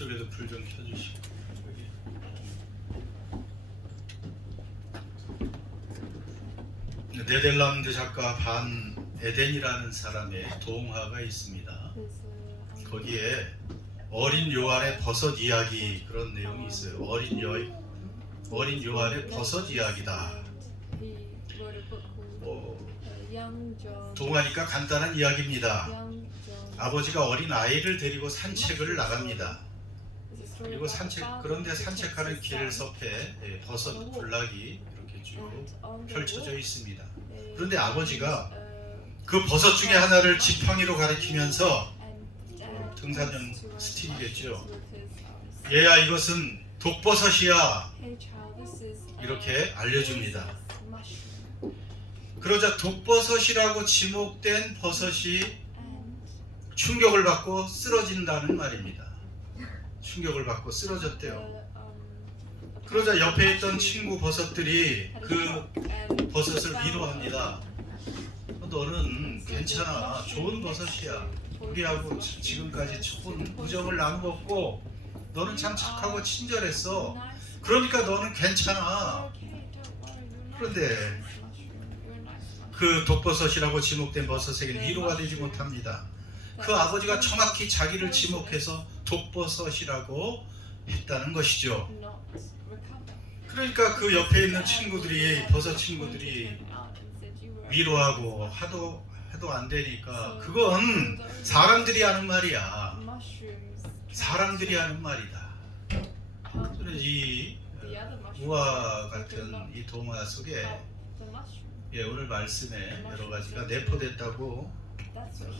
이쪽에도 불 좀 켜주시고. 여기 네덜란드 작가 반 에덴이라는 사람의 동화가 있습니다. 거기에 어린 요한의 버섯 이야기 그런 내용이 있어요. 어린 요한의 버섯 이야기다. 동화니까 간단한 이야기입니다. 아버지가 어린 아이를 데리고 산책을 나갑니다. 그리고 그런데 산책하는 길 섭에 버섯 군락이 이렇게 쭉 펼쳐져 있습니다. 그런데 아버지가 그 버섯 중에 하나를 지팡이로 가리키면서 등산용 스틱이겠죠. 얘야 이것은 독버섯이야 이렇게 알려줍니다. 그러자 독버섯이라고 지목된 버섯이 충격을 받고 쓰러진다는 말입니다. 충격을 받고 쓰러졌대요. 그러자 옆에 있던 친구 버섯들이 그 버섯을 위로합니다. 너는 괜찮아. 좋은 버섯이야. 우리하고 지금까지 좋은 우정을 나누었고 너는 참 착하고 친절했어. 그러니까 너는 괜찮아. 그런데 그 독버섯이라고 지목된 버섯에게는 위로가 되지 못합니다. 그 아버지가 정확히 자기를 지목해서 독버섯이라고 했다는 것이죠. 그러니까 그 옆에 있는 친구들이 버섯 친구들이 위로하고 해도 안 되니까 그건 사람들이 하는 말이야. 사람들이 하는 말이다. 이 우화 같은 이 동화 속에 오늘 말씀에 여러 가지가 내포됐다고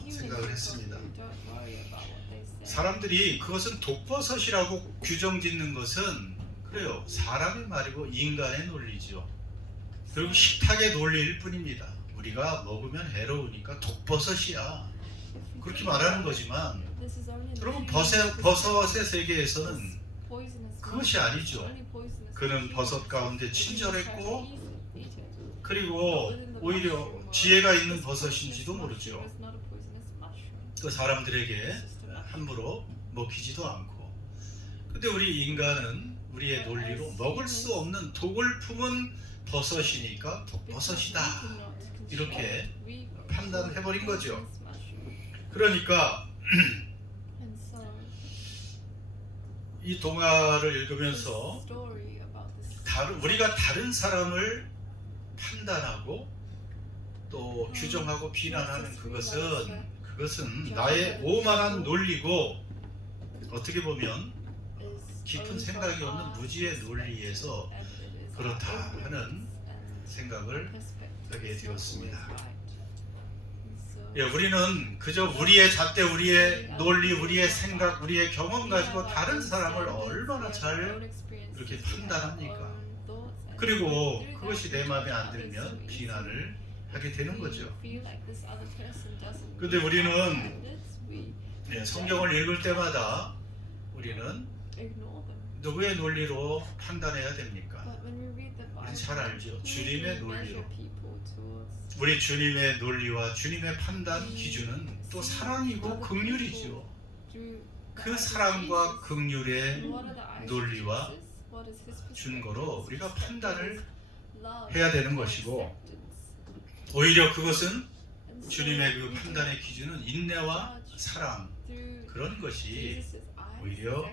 생각을 했습니다. 사람들이 그것은 독버섯이라고 규정짓는 것은 그래요. 사람의 말이고 인간의 논리죠. 결국 식탁의 논리일 뿐입니다. 우리가 먹으면 해로우니까 독버섯이야. 그렇게 말하는 거지만 여러분 버섯의 세계에서는 그것이 아니죠. 그는 버섯 가운데 친절했고 그리고 오히려 지혜가 있는 버섯인지도 모르죠. 그 사람들에게 함부로 먹히지도 않고. 근데 우리 인간은 우리의 논리로 먹을 수 없는 독을 품은 버섯이니까 독버섯이다 이렇게 판단해버린 거죠. 그러니까 이 동화를 읽으면서 우리가 다른 사람을 판단하고 또 규정하고 비난하는 그것은 나의 오만한 논리고 어떻게 보면 깊은 생각이 없는 무지의 논리에서 그렇다 하는 생각을 하게 되었습니다. 우리는 그저 우리의 잣대, 우리의 논리, 우리의 생각, 우리의 경험 가지고 다른 사람을 얼마나 잘 이렇게 판단합니까? 그리고 그것이 내 마음에 안 들면 비난을 하게 되는 거죠. 그런데 우리는 성경을 읽을 때마다 우리는 누구의 논리로 판단해야 됩니까? 우리는 잘 알죠. 주님의 논리로. 우리 주님의 논리와 주님의 판단 기준은 또 사랑이고 긍휼이죠. 그 사랑과 긍휼의 논리와 준거로 우리가 판단을 해야 되는 것이고 오히려 그것은 주님의 그 판단의 기준은 인내와 사랑 그런 것이 오히려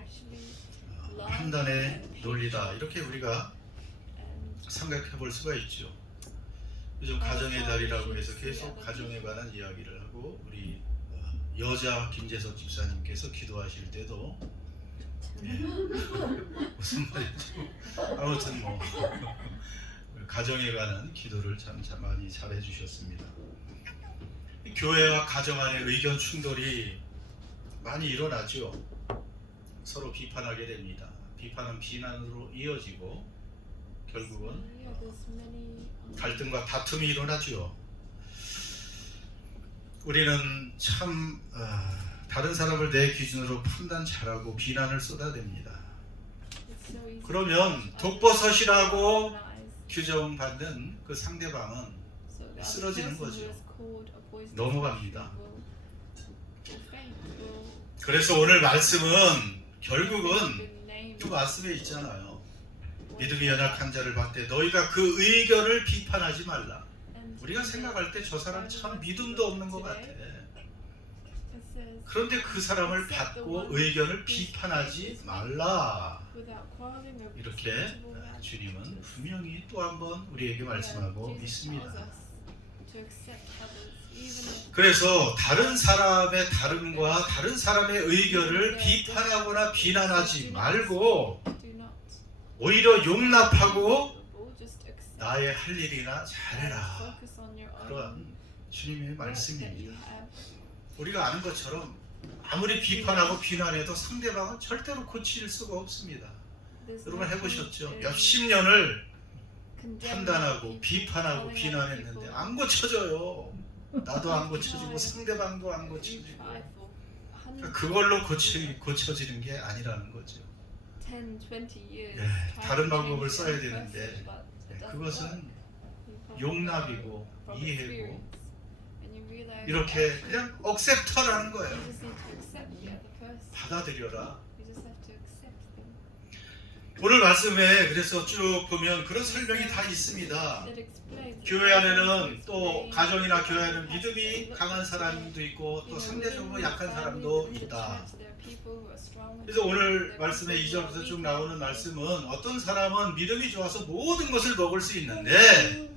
판단의 논리다 이렇게 우리가 생각해 볼 수가 있죠. 요즘 가정의 달이라고 해서 계속 가정에 관한 이야기를 하고 우리 여자 김재석 집사님께서 기도하실 때도 무슨 말이죠? 아무튼 가정에 관한 기도를 참 많이 잘해 주셨습니다. 교회와 가정 안에 의견 충돌이 많이 일어나죠. 서로 비판하게 됩니다. 비판은 비난으로 이어지고 결국은 갈등과 다툼이 일어나죠. 우리는 참 다른 사람을 내 기준으로 판단 잘하고 비난을 쏟아댑니다. 그러면 독버섯이라고 규정받는 그 상대방은 쓰러지는 거죠. 넘어갑니다. 그래서 오늘 말씀은 결국은 그 말씀에 있잖아요. 믿음이 연약한 자를 봤대 너희가 그 의견을 비판하지 말라. 우리가 생각할 때 저 사람 참 믿음도 없는 것 같아. 그런데 그 사람을 받고 의견을 비판하지 말라. 이렇게 주님은 분명히 또 한 번 우리에게 말씀하고 있습니다. 그래서 다른 사람의 다름과 다른 사람의 의견을 비판하거나 비난하지 말고 오히려 용납하고 나의 할 일이나 잘해라. 그런 주님의 말씀입니다. 우리가 아는 것처럼 아무리 비판하고 비난해도 상대방은 절대로 고칠 수가 없습니다. 여러분 해보셨죠? 몇십 년을 판단하고 비판하고 비난했는데 안 고쳐져요. 나도 안 고쳐지고 상대방도 안 고쳐지고. 그걸로 고쳐지는 게 아니라는 거죠. 다른 방법을 써야 되는데 그것은 용납이고 이해고 이렇게 그냥 억셉터라는 거예요. 받아들여라. 오늘 말씀에 그래서 쭉 보면 그런 설명이 다 있습니다. 교회 안에는 또 가정이나 교회 안에는 믿음이 강한 사람도 있고 또 상대적으로 약한 사람도 있다. 그래서 오늘 말씀의 2절부터 쭉 나오는 말씀은 어떤 사람은 믿음이 좋아서 모든 것을 먹을 수 있는데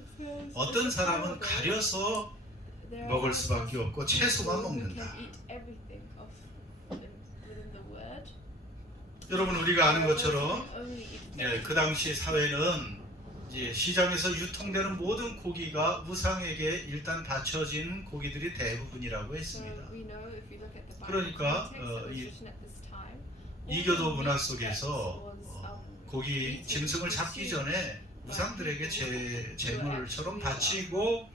어떤 사람은 가려서 먹을 수밖에 없고 채소만 먹는다. 여러분 우리가 아는 것처럼 그 당시 사회는 이제 시장에서 유통되는 모든 고기가 우상에게 일단 바쳐진 고기들이 대부분이라고 했습니다. 그러니까 이 이교도 문화 속에서 고기 짐승을 잡기 전에 우상들에게 제물처럼 바치고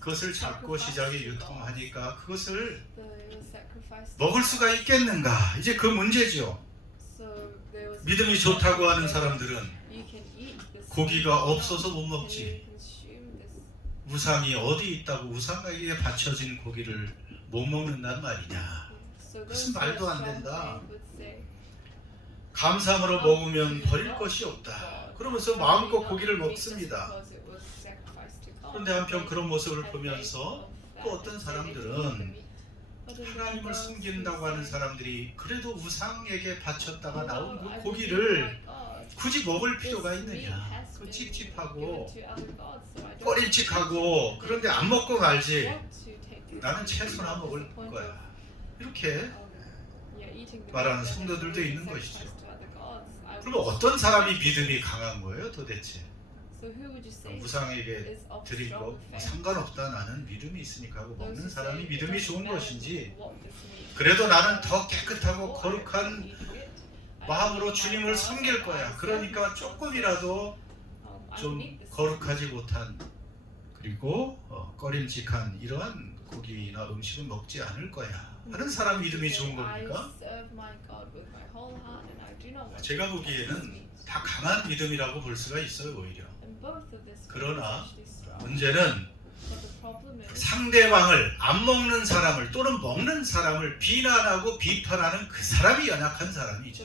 그것을 잡고 시장에 유통하니까 그것을 먹을 수가 있겠는가? 이제 그 문제죠. 믿음이 좋다고 하는 사람들은 고기가 없어서 못 먹지. 우상이 어디 있다고 우상에게 바쳐진 고기를 못 먹는단 말이냐. 그것은 말도 안 된다. 감사함으로 먹으면 버릴 것이 없다. 그러면서 마음껏 고기를 먹습니다. 그런데 한편 그런 모습을 보면서 또 어떤 사람들은 하나님을 섬긴다고 하는 사람들이 그래도 우상에게 바쳤다가 나온 그 고기를 굳이 먹을 필요가 있느냐. 그 찝찝하고 꺼림칙하고 그런데 안 먹고 말지. 나는 채소나 먹을 거야. 이렇게 말하는 성도들도 있는 것이죠. 그럼 어떤 사람이 믿음이 강한 거예요 도대체? 우상에게 드리고 상관없다 나는 믿음이 있으니까 하고 먹는 사람이 믿음이 좋은 것인지 그래도 나는 더 깨끗하고 거룩한 마음으로 주님을 섬길 거야. 그러니까 조금이라도 좀 거룩하지 못한 그리고 꺼림칙한 이러한 고기나 음식은 먹지 않을 거야 하는 사람 믿음이 좋은 겁니까? 제가 보기에는 다 강한 믿음이라고 볼 수가 있어요 오히려. 그러나 문제는 상대방을 안 먹는 사람을 또는 먹는 사람을 비난하고 비판하는 그 사람이 연약한 사람이죠.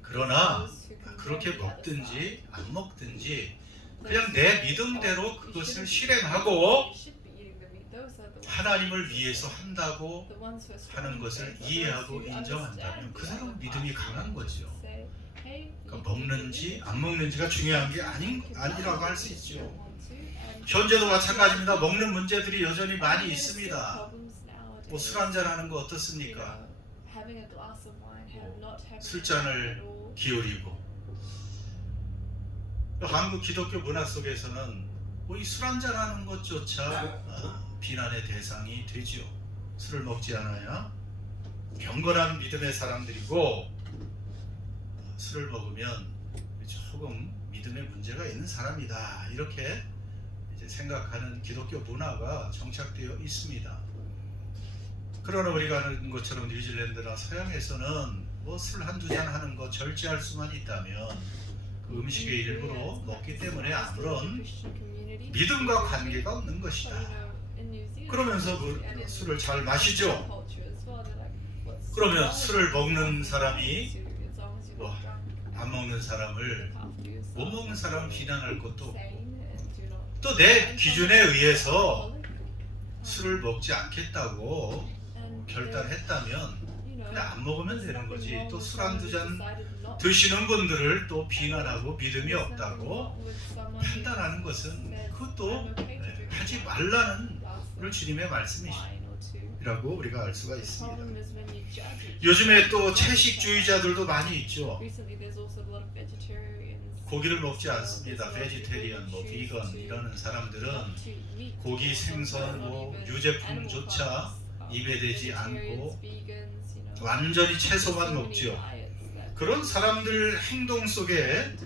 그러나 그렇게 먹든지 안 먹든지 그냥 내 믿음대로 그것을 실행하고 하나님을 위해서 한다고 하는 것을 이해하고 인정한다면 그 사람은 믿음이 강한 거죠. 그러니까 먹는지 안 먹는지가 중요한 게 아니라고 할 수 있죠. 현재도 마찬가지입니다. 먹는 문제들이 여전히 많이 있습니다. 뭐 술 한잔 하는 거 어떻습니까? 술잔을 기울이고 한국 기독교 문화 속에서는 뭐 이 술 한잔 하는 것조차 비난의 대상이 되죠. 술을 먹지 않아야 경건한 믿음의 사람들이고 술을 먹으면 조금 믿음에 문제가 있는 사람이다 이렇게 이제 생각하는 기독교 문화가 정착되어 있습니다. 그러나 우리가 아는 것처럼 뉴질랜드나 서양에서는 뭐 술 한두 잔 하는 거 절제할 수만 있다면 그 음식의 일부로 먹기 때문에 아무런 믿음과 관계가 없는 것이다. 그러면서 술을 잘 마시죠. 그러면 술을 먹는 사람이 안 먹는 사람을 못 먹는 사람을 비난할 것도 없고 또 내 기준에 의해서 술을 먹지 않겠다고 결단했다면 그냥 안 먹으면 되는 거지. 또 술 한두 잔 드시는 분들을 또 비난하고 믿음이 없다고 판단하는 것은 그것도 하지 말라는 오늘 주님의 말씀이라고 우리가 알 수가 있습니다. 요즘에 또 채식주의자들도 많이 있죠. 고기를 먹지 않습니다. 베지테리언, 비건 이라는 사람들은 고기, 생선, 유제품조차 입에 대지 않고 완전히 채소만 먹지요. 그런 사람들 행동 속에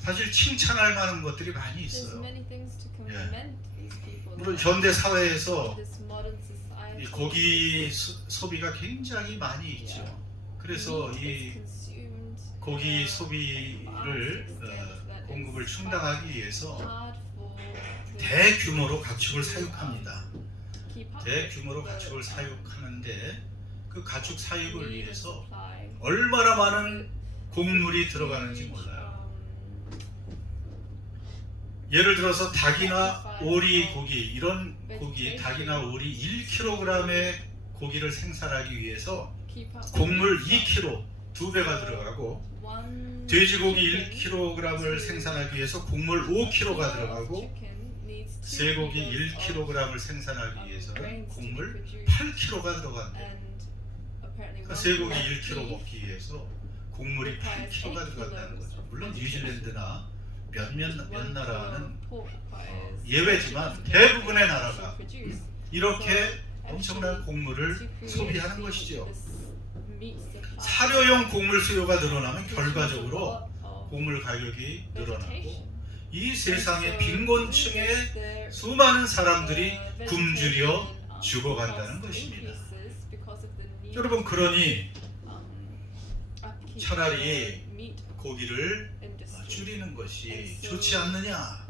사실 칭찬할 만한 것들이 많이 있어요. 물론 현대 사회에서 이 고기 소비가 굉장히 많이 있죠. 그래서 이 고기 소비를 공급을 충당하기 위해서 대규모로 가축을 사육합니다. 대규모로 가축을 사육하는데 그 가축 사육을 위해서 얼마나 많은 곡물이 들어가는지 몰라요. 예를 들어서 닭이나 오리 고기, 이런 고기, 닭이나 오리 1kg의 고기를 생산하기 위해서 곡물 2kg, 2배가 들어가고, 돼지고기 1kg을 생산하기 위해서 곡물 5kg가 들어가고, 쇠고기 1kg을 생산하기 위해서는 곡물 8kg가 들어간대요. 그러니까 쇠고기 1kg 먹기 위해서 곡물이 8kg가 들어간다는 거죠. 물론 뉴질랜드나 몇 나라는 예외지만 대부분의 나라가 이렇게 엄청난 곡물을 소비하는 것이죠. 사료용 곡물 수요가 늘어나면 결과적으로 곡물 가격이 늘어나고 이 세상의 빈곤층의 수많은 사람들이 굶주려 죽어간다는 것입니다. 여러분, 그러니 차라리 고기를 줄이는 것이 좋지 않느냐.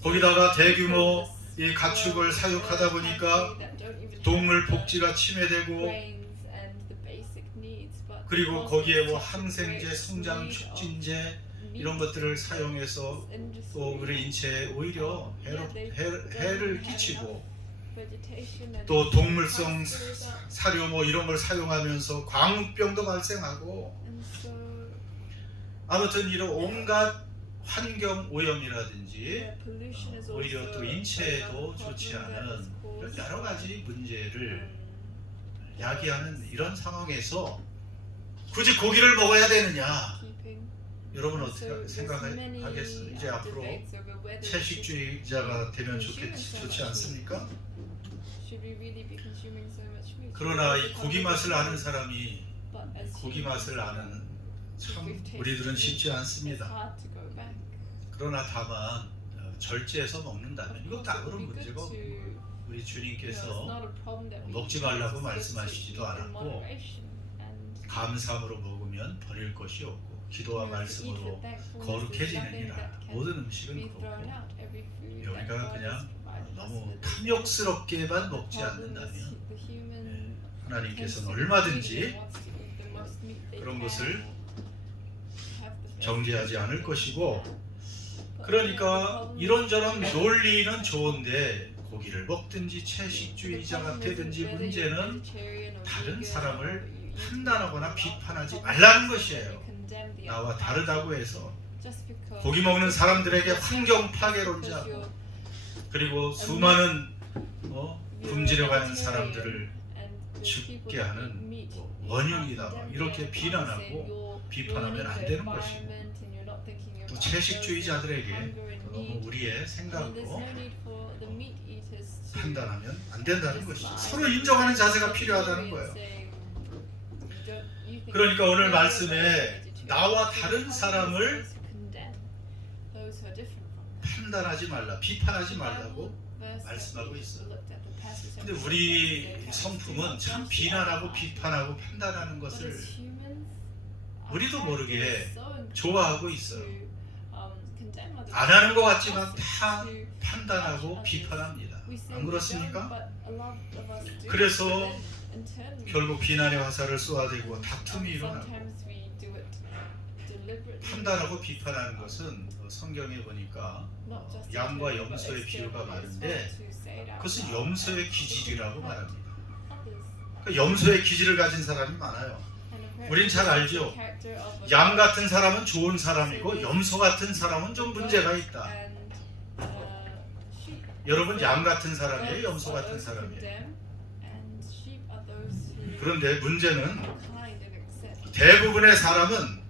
거기다가 대규모 이 가축을 사육하다 보니까 동물 복지가 침해되고, 그리고 거기에 항생제, 성장 촉진제 이런 것들을 사용해서 또 우리 인체에 오히려 해를 끼치고, 또 동물성 사료 이런 걸 사용하면서 광우병도 발생하고, 아무튼 이런 온갖 환경 오염이라든지 오히려 또 인체에도 좋지 않은 여러 가지 문제를 야기하는 이런 상황에서 굳이 고기를 먹어야 되느냐? 여러분 어떻게 생각하겠어요? 이제 앞으로 채식주의자가 되면 좋지 않습니까? 그러나 이 고기 맛을 아는 사람이 고기 맛을 아는 참 우리들은 쉽지 않습니다. 그러나 다만 절제해서 먹는다면 이것도 아무런 문제가 없고, 우리 주님께서 먹지 말라고 말씀하시지도 않았고, 감사함으로 먹으면 버릴 것이 없고 기도와 말씀으로 거룩해지느니라. 모든 음식은 그렇고, 우리가 그냥 너무 탐욕스럽게만 먹지 않는다면 하나님께서는 얼마든지 그런 것을 정죄하지 않을 것이고, 그러니까 이런저런 논리는 좋은데 고기를 먹든지 채식주의자가 되든지 문제는 다른 사람을 판단하거나 비판하지 말라는 것이에요. 나와 다르다고 해서 고기 먹는 사람들에게 환경 파괴론자고, 그리고 수많은 굶주려가는 사람들을 죽게 하는 원흉이다, 이렇게 비난하고 비판하면 안 되는 것이고, 또 채식주의자들에게 너무 우리의 생각으로 판단하면 안 된다는 것이죠. 서로 인정하는 자세가 필요하다는 거예요. 그러니까 오늘 말씀에 나와 다른 사람을 판단하지 말라, 비판하지 말라고 말씀하고 있어요. 근데 우리 성품은 참 비난하고 비판하고 판단하는 것을 우리도 모르게 좋아하고 있어요. 안 하는 것 같지만 다 판단하고 비판합니다. 안 그렇습니까? 그래서 결국 비난의 화살을 쏘아대고 다툼이 일어나고 판단하고 비판하는 것은 성경에 보니까 양과 염소의 비유가 많은데 그것은 염소의 기질이라고 말합니다. 그 염소의 기질을 가진 사람이 많아요. 우린 잘 알죠. 양 같은 사람은 좋은 사람이고 염소 같은 사람은 좀 문제가 있다. 여러분 양 같은 사람이에요? 염소 같은 사람이에요? 그런데 문제는 대부분의 사람은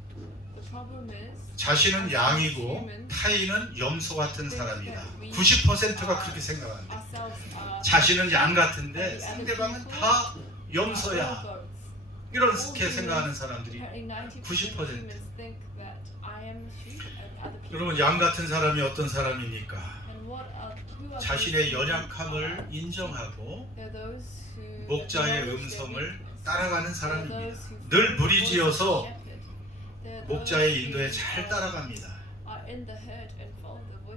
자신은 양이고 타인은 염소 같은 사람이다. 90%가 그렇게 생각합니다. 자신은 양 같은데 상대방은 다 염소야. 이렇게 생각하는 사람들이 90%. 여러분 양 같은 사람이 어떤 사람입니까? 자신의 연약함을 인정하고 목자의 음성을 따라가는 사람입니다. 늘 무리지어서 목자의 인도에 잘 따라갑니다.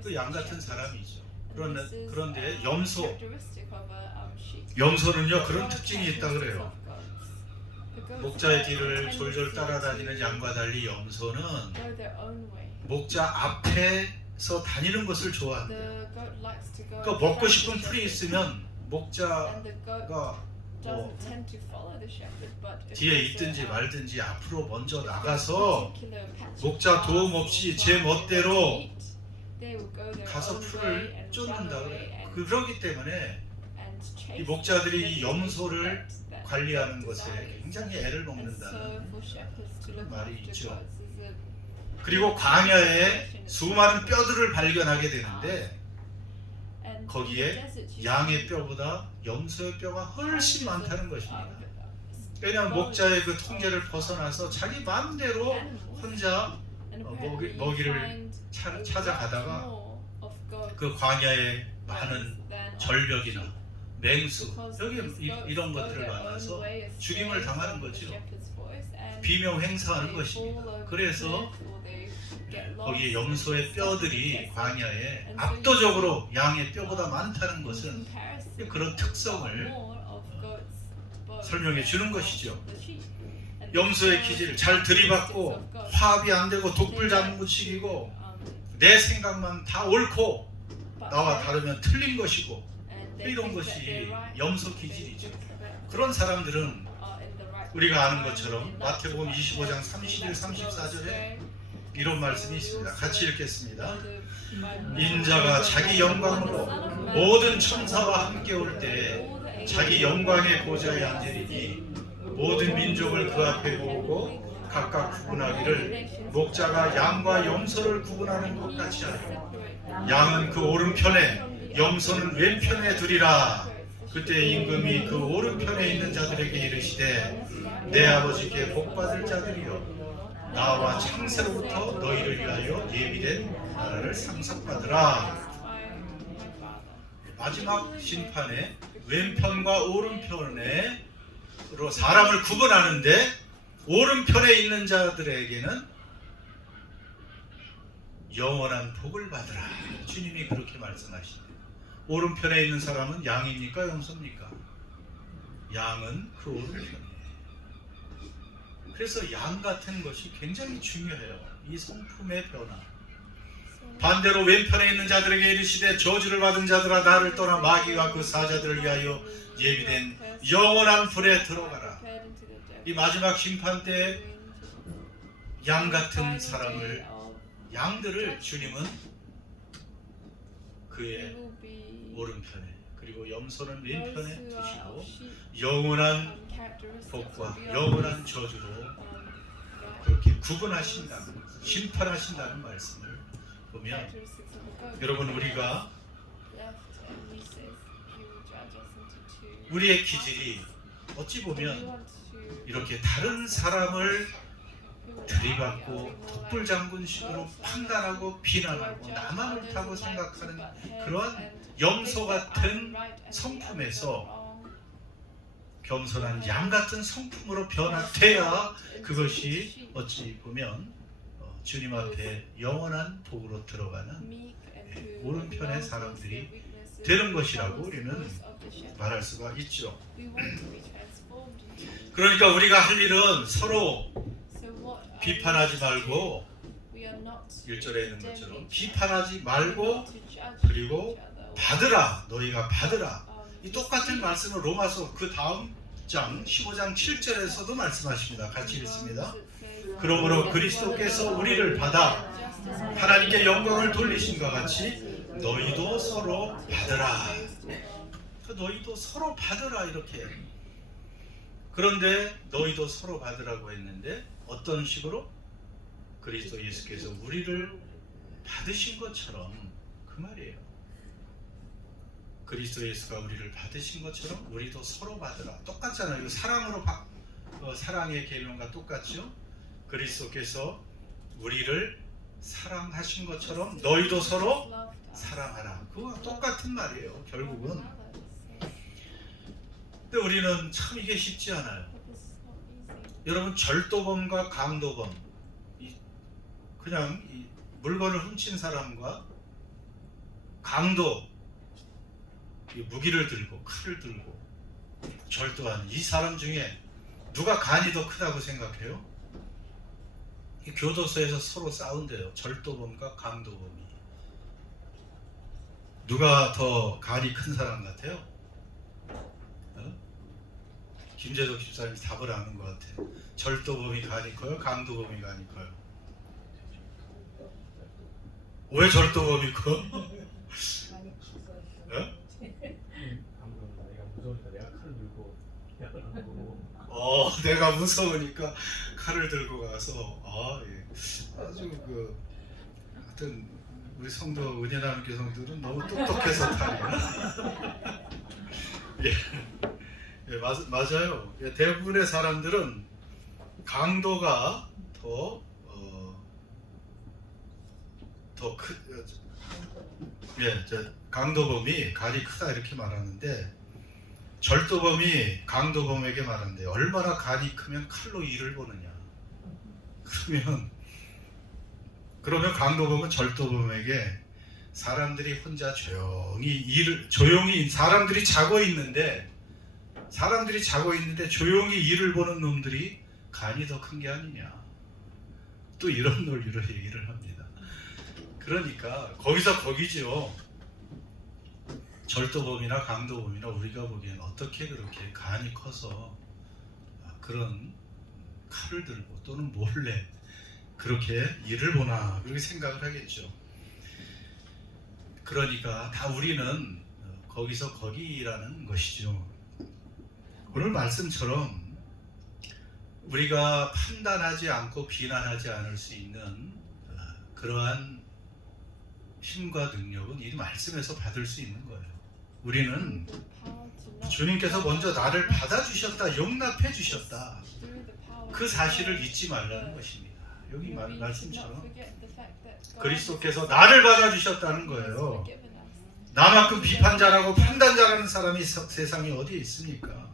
그 양 같은 사람이죠. 그런데 염소는요 그런 특징이 있다 그래요. 목자의 뒤를 졸졸 따라다니는 양과 달리 염소는 목자 앞에서 다니는 것을 좋아한대요. 그 먹고 싶은 풀이 있으면 목자가 뒤에 있든지 말든지 앞으로 먼저 나가서 목자 도움 없이 제 멋대로 가서 풀을 쫓는다 그래요. 그러기 때문에 이 목자들이 이 염소를 관리하는 것에 굉장히 애를 먹는다는 말이 있죠. 그리고 광야에 수많은 뼈들을 발견하게 되는데 거기에 양의 뼈보다 염소의 뼈가 훨씬 많다는 것입니다. 왜냐하면 목자의 그 통제를 벗어나서 자기 마음대로 혼자 먹이를 찾아가다가 그 광야에 많은 절벽이나 맹수 여기 이런 것들을 만나서 죽임을 당하는 거죠. 비명 행사하는 것입니다. 그래서 거기에 염소의 뼈들이 광야에 압도적으로 양의 뼈보다 많다는 것은 그런 특성을 설명해 주는 것이죠. 염소의 기질을 잘 들이받고 화합이 안 되고 독불장군식이고 내 생각만 다 옳고 나와 다르면 틀린 것이고 이런 것이 염소 기질이죠. 그런 사람들은 우리가 아는 것처럼 마태복음 25장 31, 34절에 이런 말씀이 있습니다. 같이 읽겠습니다. 인자가 자기 영광으로 모든 천사와 함께 올 때에 자기 영광의 보좌에 앉으리니 모든 민족을 그 앞에 모으고 각각 구분하기를 목자가 양과 염소를 구분하는 것 같이 하여 양은 그 오른편에 염소는 왼편에 두리라. 그때 임금이 그 오른편에 있는 자들에게 이르시되 내 아버지께 복받을 자들이여 나와 창세로부터 너희를 위하여 예비된 나라를 상속받으라. 마지막 심판에 왼편과 오른편으로 사람을 구분하는데 오른편에 있는 자들에게는 영원한 복을 받으라. 주님이 그렇게 말씀하시네요. 오른편에 있는 사람은 양입니까? 염소입니까? 양은 그 오른편이에요. 그래서 양 같은 것이 굉장히 중요해요. 이 성품의 변화. 반대로 왼편에 있는 자들에게 이르시되 저주를 받은 자들아 나를 떠나 마귀와 그 사자들을 위하여 예비된 영원한 불에 들어가라. 이 마지막 심판 때 양 같은 사람을 양들을 주님은 그의 오른편에 그리고 염소는 왼편에 두시고 영원한 복과 영원한 저주로 그렇게 구분하신다는 심판하신다는 말씀을 보면 여러분 우리가 우리의 기질이 어찌 보면 이렇게 다른 사람을 들이받고 독불장군식으로 판단하고 비난하고 나만 옳다고 생각하는 그러한 염소 같은 성품에서 겸손한 양 같은 성품으로 변화돼야 그것이 어찌 보면 주님 앞에 영원한 복으로 들어가는 오른편의 사람들이 되는 것이라고 우리는 말할 수가 있죠. 그러니까 우리가 할 일은 서로 비판하지 말고 1절에 있는 것처럼 비판하지 말고 그리고 받으라. 너희가 받으라. 이 똑같은 말씀을 로마서 그 다음 장 15장 7절에서도 말씀하십니다. 같이 읽습니다. 그러므로 그리스도께서 우리를 받아 하나님께 영광을 돌리신과 같이 너희도 서로 받으라. 너희도 서로 받으라 이렇게. 그런데 너희도 서로 받으라고 했는데 어떤 식으로? 그리스도 예수께서 우리를 받으신 것처럼 그 말이에요. 그리스도 예수가 우리를 받으신 것처럼 우리도 서로 받으라. 똑같잖아요. 이거 사랑으로 사랑의 계명과 똑같죠. 그리스도께서 우리를 사랑하신 것처럼 너희도 서로 사랑하라. 그거 똑같은 말이에요. 결국은. 근데 우리는 참 이게 쉽지 않아요. 여러분 절도범과 강도범, 그냥 이 물건을 훔친 사람과 강도, 무기를 들고 칼을 들고 절도하는 이 사람 중에 누가 간이 더 크다고 생각해요? 이 교도소에서 서로 싸운대요. 절도범과 강도범이. 누가 더 간이 큰 사람 같아요? 김재덕 집사님이 답을 아는 것 같아요. 절도범이 간이 커요? 강도범이 간이 커요? 왜 절도범이 커? 내가 무서우니까 칼을 들고 가서 예. 아주 하여튼 우리 성도 은혜나눔교 성도들은 너무 똑똑해서 탈이야. 예, 맞아요. 예, 대부분의 사람들은 강도가 더 강도범이 간이 크다 이렇게 말하는데 절도범이 강도범에게 말하는데 얼마나 간이 크면 칼로 이를 보느냐. 그러면 강도범은 절도범에게 사람들이 혼자 조용히 사람들이 자고 있는데 조용히 일을 보는 놈들이 간이 더 큰 게 아니냐. 또 이런 논리로 얘기를 합니다. 그러니까 거기서 거기죠. 절도범이나 강도범이나 우리가 보기엔 어떻게 그렇게 간이 커서 그런 칼을 들고 또는 몰래 그렇게 일을 보나 그렇게 생각을 하겠죠. 그러니까 다 우리는 거기서 거기라는 것이죠. 오늘 말씀처럼 우리가 판단하지 않고 비난하지 않을 수 있는 그러한 힘과 능력은 이 말씀에서 받을 수 있는 거예요. 우리는 주님께서 먼저 나를 받아주셨다, 용납해 주셨다. 그 사실을 잊지 말라는 것입니다. 여기 말씀처럼 그리스도께서 나를 받아주셨다는 거예요. 나만큼 비판자라고 판단자라는 사람이 세상에 어디에 있습니까?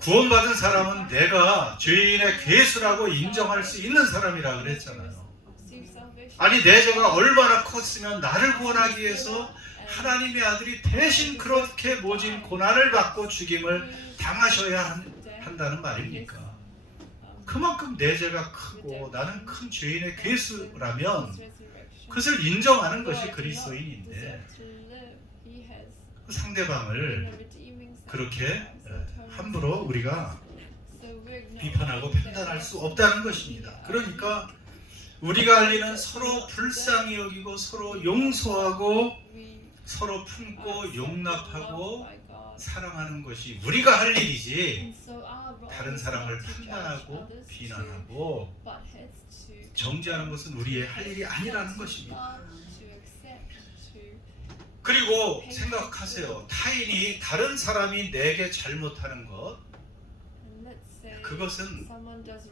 구원받은 사람은 내가 죄인의 괴수라고 인정할 수 있는 사람이라 그랬잖아요. 아니 내 죄가 얼마나 컸으면 나를 구원하기 위해서 하나님의 아들이 대신 그렇게 모진 고난을 받고 죽임을 당하셔야 한다는 말입니까? 그만큼 내 죄가 크고 나는 큰 죄인의 괴수라면 그것을 인정하는 것이 그리스도인인데 상대방을 그렇게 함부로 우리가 비판하고 판단할 수 없다는 것입니다. 그러니까 우리가 할 일은 서로 불쌍히 여기고 서로 용서하고 서로 품고 용납하고 사랑하는 것이 우리가 할 일이지 다른 사람을 판단하고 비난하고 정죄하는 것은 우리의 할 일이 아니라는 것입니다. 그리고 생각하세요. 타인이 다른 사람이 내게 잘못하는 것 그것은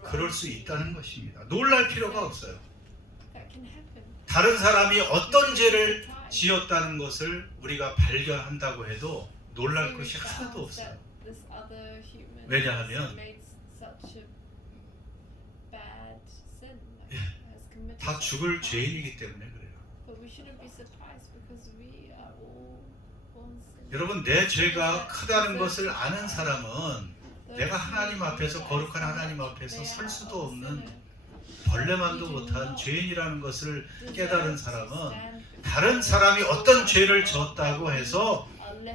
그럴 수 있다는 것입니다. 놀랄 필요가 없어요. 다른 사람이 어떤 죄를 지었다는 것을 우리가 발견한다고 해도 놀랄 것이 하나도 없어요. 왜냐하면 다 죽을 죄인이기 때문에 그래요. 여러분, 내 죄가 크다는 것을 아는 사람은 내가 하나님 앞에서, 거룩한 하나님 앞에서 설 수도 없는, 벌레만도 못한 죄인이라는 것을 깨달은 사람은 다른 사람이 어떤 죄를 졌다고 해서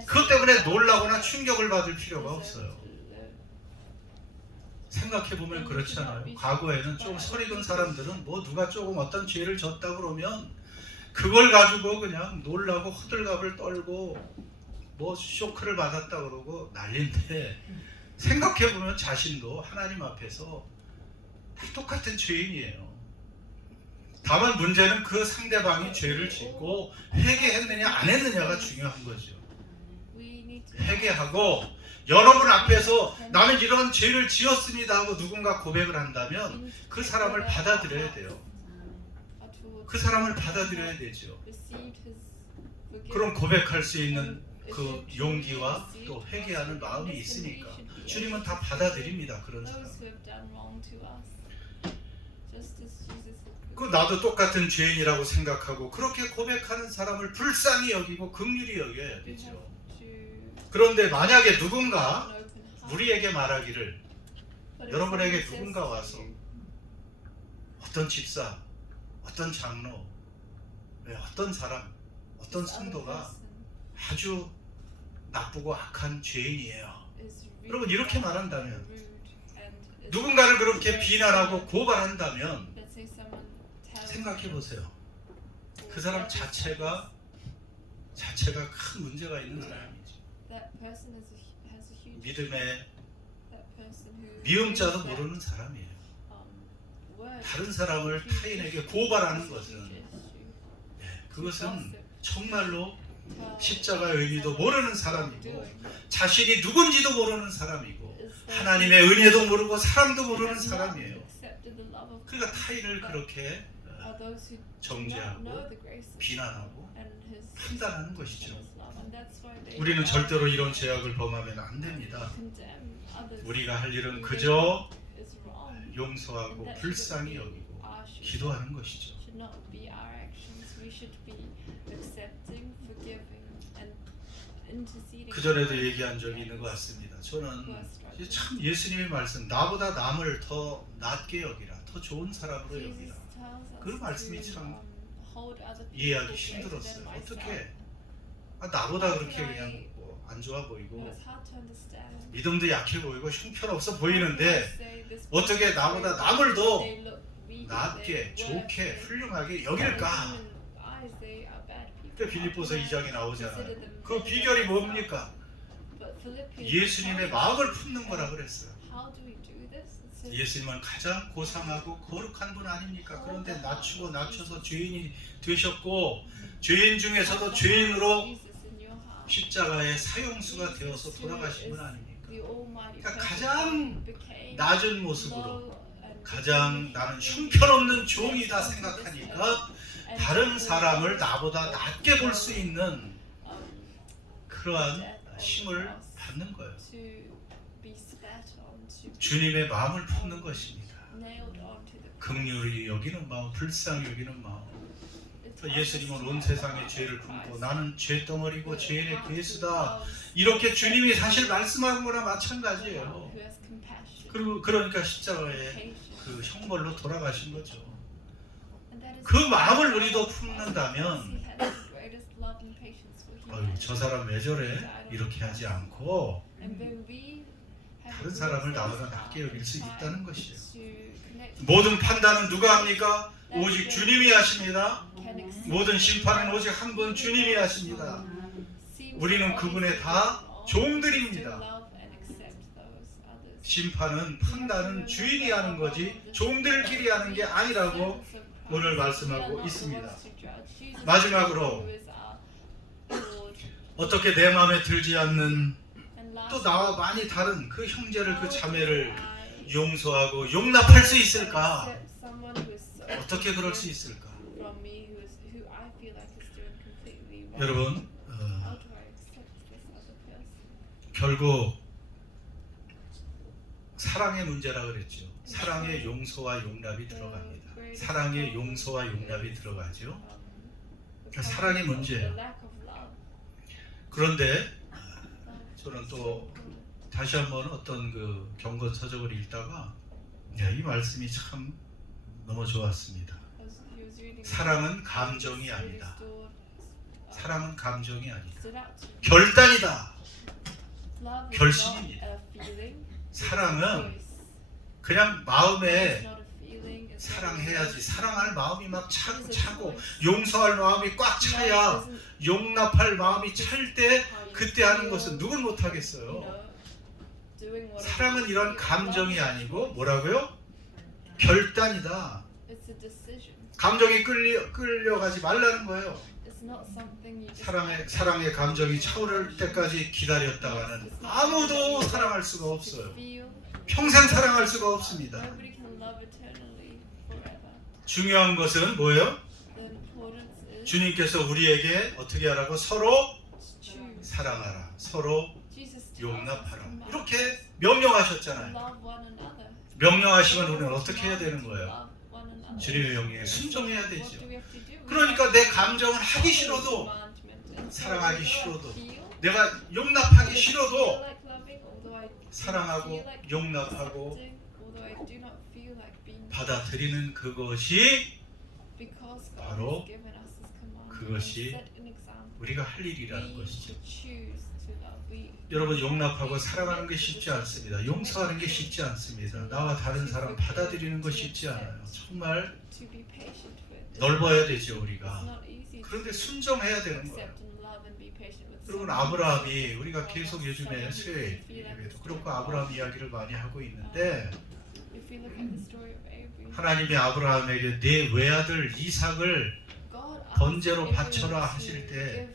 그것 때문에 놀라거나 충격을 받을 필요가 없어요. 생각해보면 그렇잖아요. 과거에는 좀 설익은 사람들은 뭐 누가 조금 어떤 죄를 졌다 그러면 그걸 가지고 그냥 놀라고 호들갑을 떨고 뭐 쇼크를 받았다 그러고 난리인데, 생각해보면 자신도 하나님 앞에서 다 똑같은 죄인이에요. 다만 문제는 그 상대방이 죄를 짓고 회개했느냐 안 했느냐가 중요한 거죠. 회개하고 여러분 앞에서 나는 이런 죄를 지었습니다 하고 누군가 고백을 한다면 그 사람을 받아들여야 돼요. 그 사람을 받아들여야 되죠. 그럼 고백할 수 있는 그 용기와 또 회개하는 마음이 있으니까 주님은 다 받아들입니다. 그런 사람. 그 나도 똑같은 죄인이라고 생각하고 그렇게 고백하는 사람을 불쌍히 여기고 긍휼히 여겨야 되죠. 그런데 만약에 누군가 우리에게 말하기를, 여러분에게 누군가 와서 어떤 집사, 어떤 장로, 어떤 사람, 어떤 성도가 아주 나쁘고 악한 죄인이에요, 여러분 이렇게 말한다면, 누군가를 그렇게 비난하고 고발한다면 생각해 보세요. 그 사람 자체가 큰 문제가 있는 사람이죠. 믿음의 미음자도 모르는 사람이에요. 다른 사람을 타인에게 고발하는 것은, 그것은 정말로 십자가의 의미도 모르는 사람이고 자신이 누군지도 모르는 사람이고 하나님의 은혜도 모르고 사랑도 모르는 사람이에요. 그러니까 타인을 그렇게 정죄하고 비난하고 판단하는 것이죠. 우리는 절대로 이런 죄악을 범하면 안 됩니다. 우리가 할 일은 그저 용서하고 불쌍히 여기고 기도하는 것이죠. 그전에도 얘기한 적이 있는 것 같습니다. 저는 참 예수님의 말씀, 나보다 남을 더 낮게 여기라, 더 좋은 사람으로 여기라, 그 말씀이 참 이해하기 힘들었어요. 어떻게 나보다 그렇게 그냥 안 좋아 보이고 믿음도 약해 보이고 형편없어 보이는데 어떻게 나보다 남을 더 낮게, 좋게, 훌륭하게 여길까? 빌립보서 2장에 나오잖아요. 그 비결이 뭡니까? 예수님의 마음을 품는 거라 그랬어요. 예수님은 가장 고상하고 거룩한 분 아닙니까? 그런데 낮추고 낮춰서 죄인이 되셨고 죄인 중에서도 죄인으로 십자가의 사형수가 되어서 돌아가신 분 아닙니까? 그러니까 가장 낮은 모습으로, 가장 나는 형편없는 종이다 생각하니까 다른 사람을 나보다 낮게 볼 수 있는 그러한 힘을 받는 거예요. 주님의 마음을 품는 것입니다. 긍휼히 여기는 마음, 불쌍히 여기는 마음. 예수님은 온 세상의 죄를 품고 나는 죄덩어리고 죄인의 괴수다, 이렇게 주님이 사실 말씀한 거나 마찬가지예요. 그리고 그러니까 십자가에 그 형벌로 돌아가신 거죠. 그 마음을 우리도 품는다면 저 사람 왜 저래? 이렇게 하지 않고 다른 사람을 나보다 낮게 여길 수 있다는 것이에요. 모든 판단은 누가 합니까? 오직 주님이 하십니다. 모든 심판은 오직 한 분 주님이 하십니다. 우리는 그분의 다 종들입니다. 심판은, 판단은 주인이 하는 거지 종들끼리 하는 게 아니라고 오늘 말씀하고 있습니다. 마지막으로 어떻게 내 마음에 들지 않는 또 나와 많이 다른 그 형제를, 그 자매를 용서하고 용납할 수 있을까? 어떻게 그럴 수 있을까? 여러분, 결국 사랑의 문제라 그랬죠. 사랑의 용서와 용납이 들어갑니다. 사랑의 용서와 용납이 들어가죠. 사랑의 문제예요. 그런데 저는 또 다시 한번 어떤 그 경건 서적을 읽다가 이 말씀이 참 너무 좋았습니다. 사랑은 감정이 아니다. 사랑은 감정이 아니다. 결단이다. 결심입니다. 사랑은 그냥 마음에 사랑해야지. 사랑할 마음이 막 차고 용서할 마음이 꽉 차야, 용납할 마음이 찰 때 그때 하는 것은 누군 못하겠어요. 사랑은 이런 감정이 아니고 뭐라고요? 결단이다. 감정이 끌려가지 말라는 거예요. 사랑의 감정이 차오를 때까지 기다렸다가는 아무도 사랑할 수가 없어요. 평생 사랑할 수가 없습니다. 중요한 것은 뭐예요? 주님께서 우리에게 어떻게 하라고? 서로 사랑하라, 서로 용납하라, 이렇게 명령하셨잖아요. 명령하시면 우리는 어떻게 해야 되는 거예요? 주님의 명령에 순종해야 되죠. 그러니까 내 감정은 하기 싫어도, 사랑하기 싫어도, 내가 용납하기 싫어도 사랑하고 용납하고 받아들이는 그것이 바로 그것이 우리가 할 일이라는 것이죠. 여러분, 용납하고 사랑하는 게 쉽지 않습니다. 용서하는 게 쉽지 않습니다. 나와 다른 사람 받아들이는 거 쉽지 않아요. 정말 넓어야 되죠, 우리가. 그런데 순종해야 되는 거예요. 여러분, 아브라함이, 우리가 계속 요즘에 수요일 예배도 그렇고 아브라함 이야기를 많이 하고 있는데, 하나님이 아브라함에게 네 외아들 이삭을 번제로 바쳐라 하실 때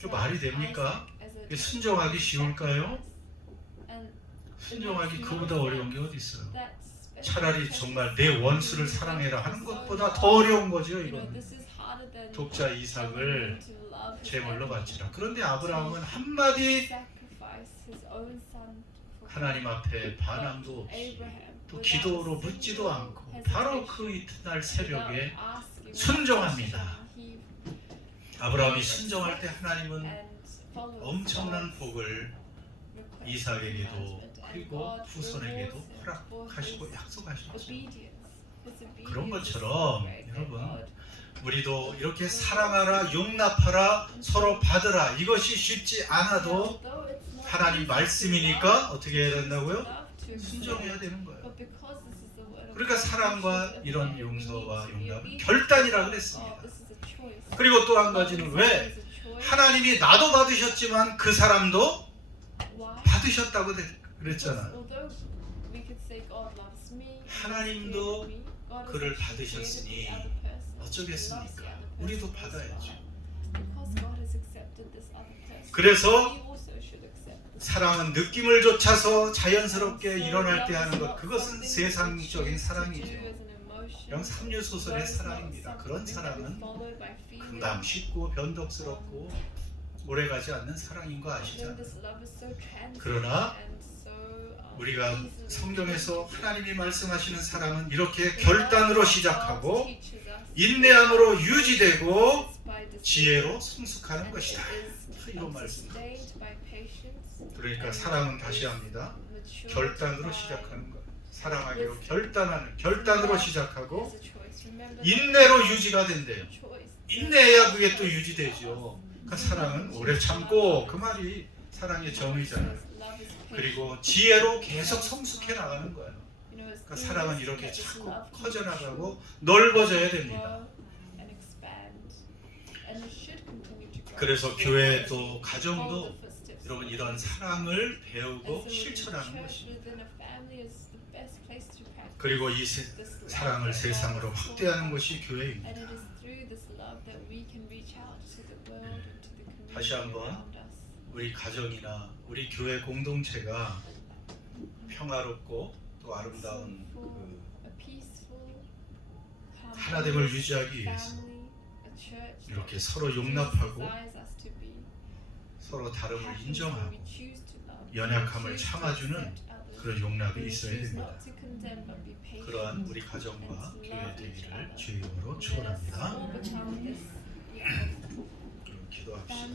그 말이 됩니까? 순종하기 쉬울까요? 순종하기 그보다 어려운 게 어디 있어요? 차라리 정말 내 원수를 사랑해라 하는 것보다 더 어려운 거죠. 이건 독자 이삭을 제물로 바치라. 그런데 아브라함은 한마디 하나님 앞에 반항도 없이 또 기도로 묻지도 않고 바로 그 이튿날 새벽에 순종합니다. 아브라함이 순종할 때 하나님은 엄청난 복을 이삭에게도 그리고 후손에게도 허락하시고 약속하셨죠. 그런 것처럼 여러분, 우리도 이렇게 사랑하라, 용납하라, 서로 받으라, 이것이 쉽지 않아도 하나님 말씀이니까 어떻게 해야 된다고요? 순종해야 되는 거예요. 그러니까 사랑과 이런 용서와 용납은 결단이라고 그랬습니다. 그리고 또 한 가지는, 왜? 하나님이 나도 받으셨지만 그 사람도 받으셨다고 그랬잖아요. 하나님도 그를 받으셨으니 어쩌겠습니까? 우리도 받아야죠. 그래서 사랑은 느낌을 쫓아서 자연스럽게 일어날 때 하는 것, 그것은 세상적인 사랑이죠. 그냥 삼류소설의 사랑입니다. 그런 사랑은 금방 쉽고 변덕스럽고 오래가지 않는 사랑인 거 아시잖아요. 그러나 우리가 성경에서 하나님이 말씀하시는 사랑은 이렇게 결단으로 시작하고 인내함으로 유지되고 지혜로 성숙하는 것이다, 이런 말씀입니다. 그러니까 사랑은, 다시 합니다, 결단으로 시작하는 것. 사랑하기로 결단으로 시작하고 인내로 유지가 된대요. 인내해야 그게 또 유지되죠. 그러니까 사랑은 오래 참고, 그 말이 사랑의 정의잖아요. 그리고 지혜로 계속 성숙해 나가는 거예요. 그러니까 사랑은 이렇게 자꾸 커져나가고 넓어져야 됩니다. 그래서 교회도 가정도 여러분 이런 사랑을 배우고 실천하는 것입니다. 그리고 이 사랑을 세상으로 확대하는 것이 교회입니다. 다시 한번 우리 가정이나 우리 교회 공동체가 평화롭고 또 아름다운 하나됨을 유지하기 위해서 이렇게 서로 용납하고 서로 다름을 인정하고 연약함을 참아주는 그런 용납이 있어야 됩니다. 그러한 우리 가정과 교회 되기를 주의 이름으로 축원합니다. 기도합시다.